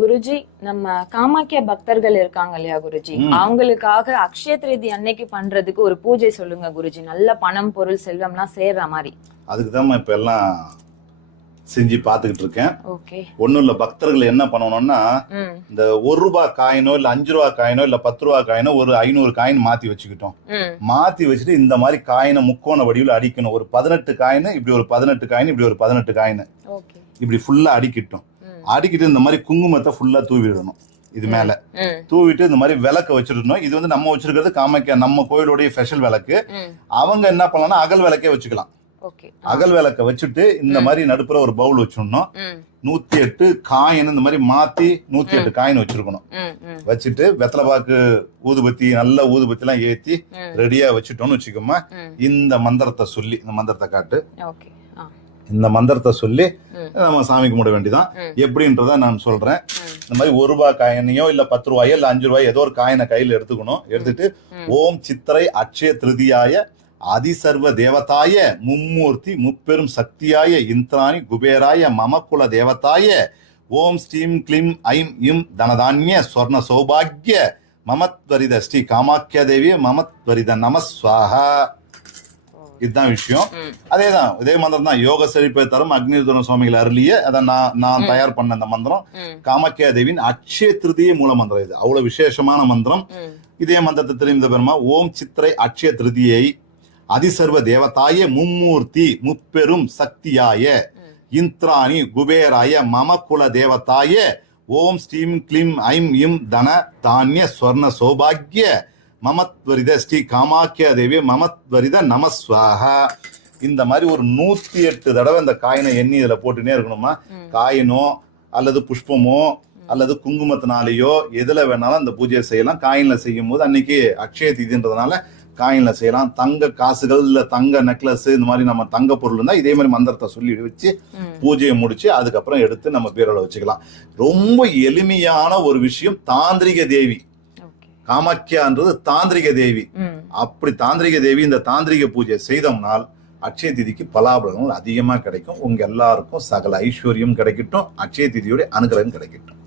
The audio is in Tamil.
குருஜி, நம்ம காமாக்கியா பக்தர்கள் இருக்காங்க இல்லையா குருஜி, அவங்களுக்காக அக்ஷய திருதி அன்னைக்கு பண்றதுக்கு ஒரு பூஜை சொல்லுங்க குருஜி. நல்ல பணம் பொருள் செல்வம்லாம் சேர்ற மாதிரி. அதுக்குதான் இப்ப எல்லாம் செஞ்சு பாத்துக்கிட்டு இருக்கேன். ஓகே. ஒண்ணும் இல்ல, பக்தர்கள் என்ன பண்ணணும்னா இந்த 1 ரூபாய் காயினோ இல்ல 5 ரூபாய் காயினோ இல்ல 10 ரூபாய் காயினோ ஒரு 500 காயின் மாத்தி வச்சுக்கிட்டோம். மாத்தி வச்சுட்டு இந்த மாதிரி காயினை முக்கோண வடிவில் அடிக்கணும். ஒரு 18 காயின், இப்படி ஒரு 18 காயின், இப்படி ஒரு 18 காயின், இப்படி ஃபுல்லா அடிக்கிட்டோம். அடிக்கிட்டு இந்த மாதிரி குங்குமத்தை ஃபுல்லா தூவிடணும். இது மேல தூவிட்டு இந்த மாதிரி விளக்க வச்சிருக்கணும். இது வந்து நம்ம வச்சிருக்கிறது காமாக்கியா, நம்ம கோயிலுடைய ஸ்பெஷல் விளக்கு. அவங்க என்ன பண்ணலாம்னா அகல் விளக்கே வச்சுக்கலாம். அகல் விளக்க வச்சுட்டு இந்த மாதிரி நடுப்புற ஒரு பவுல் வச்சிடணும். 108 காயின் இந்த மாதிரி மாத்தி 108 காயின் வச்சிருக்கணும். வச்சுட்டு வெத்தலை பாக்கு ஊதுபத்தி, நல்ல ஊதுபத்தி எல்லாம் ஏத்தி ரெடியா வச்சுட்டோம்னு வச்சுக்கோமா. இந்த மந்திரத்தை சொல்லி, இந்த மந்திரத்தை காட்டு, இந்த மந்திரத்தை சொல்லி நம்ம சாமி கும்பிட வேண்டியதான். எப்படின்றத நான் சொல்றேன். இந்த மாதிரி 1 ரூபாய் காயினையோ இல்ல 10 ரூபாயோ இல்ல 5 ரூபாயோ ஏதோ ஒரு காயினை கையில எடுத்துக்கணும். எடுத்துட்டு ஓம் சித்திரை அட்சய திருதியாய அதிசர்வ தேவதாய மும்மூர்த்தி முப்பெரும் சக்தியாய இந்திராணி குபேராய மமகுல தேவதாய ஓம் ஸ்ரீம் கிளீம் ஐம் இம் தனதான்ய ஸ்வர்ண சௌபாகிய மமத்வரித ஸ்ரீ காமாக்கியா தேவி மமத்வரித நமஸ்வாஹா. இதுதான் விஷயம். அதேதான், இதே மந்திரம் தான். யோக செழிப்பை தரும் அக்னிருத்ர சுவாமிகள் அருளிய, அதை நான் தயார் பண்ண அந்த மந்திரம் காமாக்கியா தேவியின் அட்சய திருதிய மூல மந்திரம். இது அவ்வளவு விசேஷமான மந்திரம். இதே மந்திரத்தை தெரிந்த பெருமா ஓம் சித்திரை அட்சய திருதியை அதிசர்வ தேவதாய மும்மூர்த்தி முப்பெரும் சக்தியாய இந்திராணி குபேராய மமகுல தேவதாய ஓம் ஸ்ரீம் கிளீம் ஐம் இம் தன தானிய ஸ்வர்ண சௌபாகிய மமத்வரித ஸ்ரீ காமாக்கியா தேவி மமத்வரித நமஸ்வாஹா. இந்த மாதிரி ஒரு 108 தடவை இந்த காயினை எண்ணி இதுல போட்டுனே இருக்கணுமா. காயினோ அல்லது புஷ்பமோ அல்லது குங்குமத்தினாலேயோ எதுல வேணாலும் அந்த பூஜையை செய்யலாம். காயின்ல செய்யும் போது அன்னைக்கு அக்ஷய தீதின்றதுனால காயின்ல செய்யலாம். தங்க காசுகள் இல்ல தங்க நெக்லஸ், இந்த மாதிரி நம்ம தங்க பொருள் இருந்தா இதே மாதிரி மந்திரத்தை சொல்லி வச்சு பூஜையை முடிச்சு அதுக்கப்புறம் எடுத்து நம்ம பீரோல வச்சுக்கலாம். ரொம்ப எளிமையான ஒரு விஷயம். தாந்திரிக தேவி காமாக்கியான்றது தாந்திரிக தேவி. அப்படி தாந்திரிக தேவி இந்த தாந்திரிக பூஜை செய்தோம்னால் அட்சய திதிக்கு பலாபலங்கள் அதிகமா கிடைக்கும். உங்க எல்லாருக்கும் சகல ஐஸ்வர்யம் கிடைக்கட்டும். அட்சய திதியோட அனுகிரகம் கிடைக்கட்டும்.